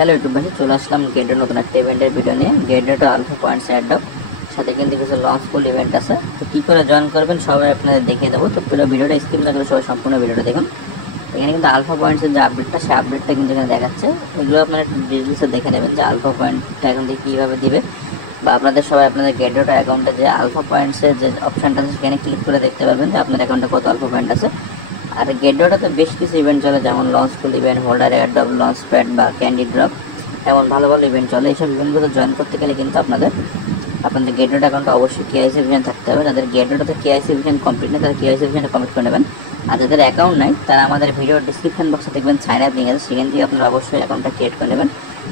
Hello ইউটিউববাসী, চলে আসলাম গেটের নতুন একটা ইভেন্টের ভিডিও নিয়ে। গেটের আলফা পয়েন্টস অ্যাডপ সাথে কিন্তু কিছু লঞ্চ ফুল ইভেন্ট আছে। তো কী করে জয়েন করবেন সবাই আপনাদের দেখিয়ে দেবো। তো পুরো ভিডিওটা স্কিপ না করে সবাই সম্পূর্ণ ভিডিওটা দেখুন। এখানে কিন্তু আলফা পয়েন্টসের যে আপডেটটা, সেই আপডেটটা কিন্তু এখানে দেখাচ্ছে। এগুলো আপনারা একটু ডিটেলসে দেখে নেবেন যে আলফা পয়েন্টটা এখন থেকে কীভাবে দিবে, বা আপনাদের সবাই আপনাদের গেটের অ্যাকাউন্টে যে আলফা পয়েন্টসের যে অপশানটা আছে সেখানে ক্লিক করে দেখতে পারবেন যে আপনার অ্যাকাউন্টে কত আলফা পয়েন্ট আছে। আর গেটডটাতে বেশ কিছু ইভেন্ট চলে, যেমন launch pool event, holder airdrop, launch pad বা ক্যান্ডি ড্রপ, এমন ভালো ভালো ইভেন্ট চলে। এইসব ইভেন্টগুলো জয়েন করতে গেলে কিন্তু আপনাদের গেটডট অ্যাকাউন্টে অবশ্যই কেআইসি ভিশন থাকতে হবে। যাদের গেটডটাতে কেআইসি ভিশন কমপ্লিট নেই তারা কেআইসি ভিশনটা কমপ্লিট করে নেবেন। আর যাদের অ্যাকাউন্ট নাই তারা আমাদের ভিডিওর ডিসক্রিপশন বক্সে দেখবেন সাইন আপ লিঙ্ক আছে, সেখান থেকে আপনারা অবশ্যই অ্যাকাউন্টটা ক্রিয়েট করে নেবেন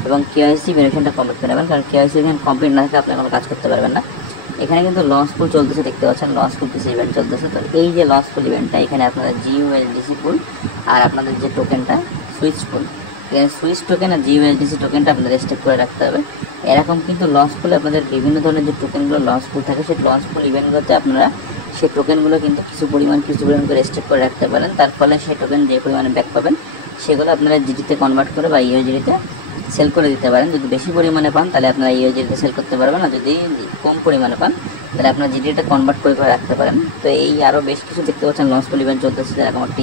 এবং কেআইসি ভেরিফিকেশনটা কমপ্লিট করে নেবেন। কারণ কেআইসি ভিশন কমপ্লিট না থাকলে আপনি কোনো কাজ করতে পারবেন না। এখানে কিন্তু লঞ্চ পুল চলতেছে, দেখতে পাচ্ছেন লঞ্চ পুল কিছু ইভেন্ট চলতেছে। তো এই যে লঞ্চ পুল ইভেন্টটা, এখানে আপনাদের জিইউএসডিসি পুল আর আপনাদের যে টোকেনটা সুইচ পুল, এখানে সুইচ টোকেন আর জিইউএসডিসি টোকেনটা আপনাদের স্টেক করে রাখতে হবে। এরকম কিন্তু লঞ্চ পুলে আপনাদের বিভিন্ন ধরনের যে টোকেনগুলো লঞ্চ পুল থাকে, সেই লঞ্চ পুল ইভেন্টগুলোতে আপনারা সেই টোকেনগুলো কিন্তু কিছু পরিমাণ করে স্টেক করে রাখতে পারেন। তার ফলে সেই টোকেন যে পরিমাণে ব্যাক পাবেন সেগুলো আপনারা জিটিতে কনভার্ট করে বা ইউএসডিতে সেল করে দিতে পারেন। যদি বেশি পরিমাণে পান তাহলে আপনারা ইউএসডিতে সেল করতে পারবেন, আর যদি কম পরিমাণে পান তাহলে আপনারা জিটিটা কনভার্ট করে রাখতে পারেন। তো এই আরও বেশ কিছু দেখতে পাচ্ছেন লঞ্চ পুল ইভেন্ট চলতেছে, যেরকম একটা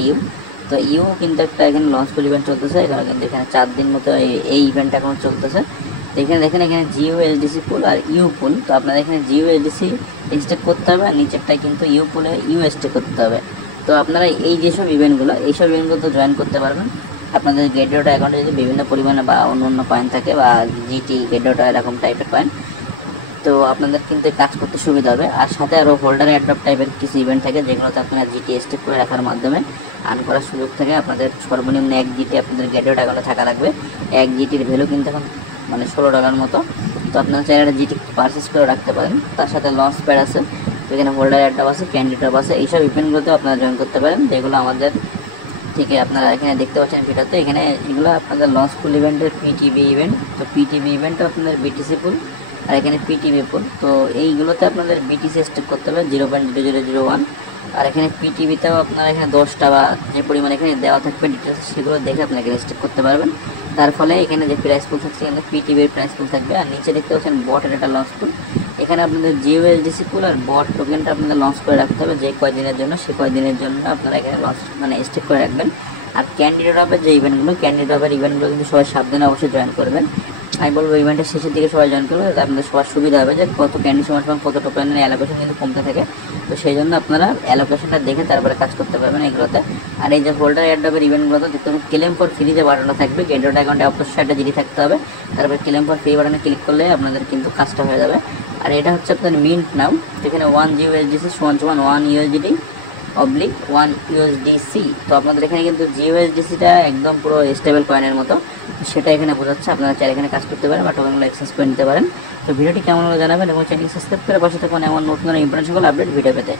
তো কিন্তু একটা এখানে লঞ্চ পুল ইভেন্ট চলতেছে। এখানে কিন্তু এখানে 4 দিন মতো এই ইভেন্ট এখন চলতেছে। তো এখানে দেখেন এখানে জিইউএসডিসি পুল আর ইউ পুল। তো আপনারা এখানে জিইউএসডিসি স্টেক করতে হবে, আর নিচেরটাই কিন্তু ইউ পুলে ইউ স্টেক করতে হবে। তো আপনারা এই যেসব ইভেন্টগুলো, এইসব ইভেন্টগুলো তো জয়েন করতে পারবেন। আপনাদের গেটডট অ্যাকাউন্টে যদি বিভিন্ন পরিমাণে বা অন্য কয়েন থাকে বা জিটি গেটডট এরকম টাইপের কয়েন, তো আপনাদের কিন্তু কাজ করতে সুবিধা হবে। আর সাথে আরও হোল্ডার অ্যাড্রপ টাইপের কিছু ইভেন্ট থাকে, যেগুলোতে আপনারা জিটি স্টেক করে রাখার মাধ্যমে আর্ন করার সুযোগ থাকে। আপনাদের সর্বনিম্ন 1 জিটি আপনাদের গেটডট অ্যাকাউন্টে থাকা লাগবে। 1 জিটির ভ্যালু কিন্তু এখন $16 মতো। তো আপনারা চাইলে একটা জিটি পারচেস করে রাখতে পারেন। তার সাথে লঞ্চ প্যাড আছে, তো এখানে হোল্ডার অ্যাড্রপ আছে, ক্যান্ডি ড্রপ আছে। এইসব ইভেন্টগুলোতেও আপনারা জয়েন করতে পারেন, যেগুলো আমাদের থেকে আপনারা এখানে দেখতে পাচ্ছেন ভিডিওতে। এখানে এগুলো আপনাদের লঞ্চ পুল ইভেন্টের পিটিবি ইভেন্ট। তো পিটিবি ইভেন্টও আপনাদের বিটিসি পুল, আর এখানে পিটিবি পুল। তো এইগুলোতে আপনাদের বিটিসি স্টেক করতে হবে 0.0001। আর এখানে পিটিভিতেও আপনারা এখানে 10টা বা যে পরিমাণ এখানে দেওয়া থাকবে ডিটেলস, সেগুলো দেখে আপনারা এখানে স্টেক করতে পারবেন। তার ফলে এখানে যে প্রাইস পুল থাকছে এখানে পিটিভির প্রাইস পুল থাকবে। আর নিচে দেখতে পাচ্ছেন বটের একটা লঞ্চ পুল। এখানে আপনাদের জিইউএসডিসি পুল আর বট টোকেনটা আপনাদের লঞ্চ করে রাখতে হবে যে কয়দিনের জন্য, সে কয়দিনের জন্য আপনারা এখানে লঞ্চ স্টেক করে রাখবেন। আর ক্যান্ডি ড্রপের যে ইভেন্টগুলো, ক্যান্ডি ড্রপের ইভেন্টগুলো কিন্তু সবাই সাবধানে অবশ্যই জয়েন করবেন। আমি বলবো ইভেন্টের শেষের দিকে সবাই জয়েন করবে, তাতে আপনাদের সবার সুবিধা হবে। যে কত ক্যান্ডি সময় কত টোকেনের অ্যালোকেশন কিন্তু কমতে থাকে, তো সেই জন্য আপনারা অ্যালোকেশনটা দেখে তারপরে কাজ করতে পারবেন এগুলোতে। আর এই যে হোল্ডার এয়ারড্রপের ইভেন্টগুলোতে দেখতে পাবেন ক্লেম ফর ফ্রি যে বাটনটা থাকবে, গেটডট অ্যাকাউন্টে অবশ্যই একটা জিডি থাকতে হবে। তারপরে ক্লেম ফর ফ্রি বাটনে ক্লিক করলে আপনাদের কিন্তু কাজটা হয়ে যাবে। আর এটা হচ্ছে আপনার মিন্ট নাও, যেখানে 1 জিইউএসডিসি = 1 ইউএসডিটি / 1 ইউএসডিসি। তো আপনাদের এখানে কিন্তু জিইউএসডিসিটা একদম পুরো স্টেবল কয়েনের মতো, সেটা এখানে বোঝাচ্ছে। আপনারা চাইলে এখানে কাজ করতে পারেন বা টোকেনগুলো এক্সচেঞ্জ করে নিতে পারেন। তো ভিডিওটি কেমন হলো জানাবেন এবং চ্যানেল সাবস্ক্রাইব করে পাশে থাকুন এমন নতুন ইম্পর্টেন্ট সকল আপডেট ভিডিও পেতে।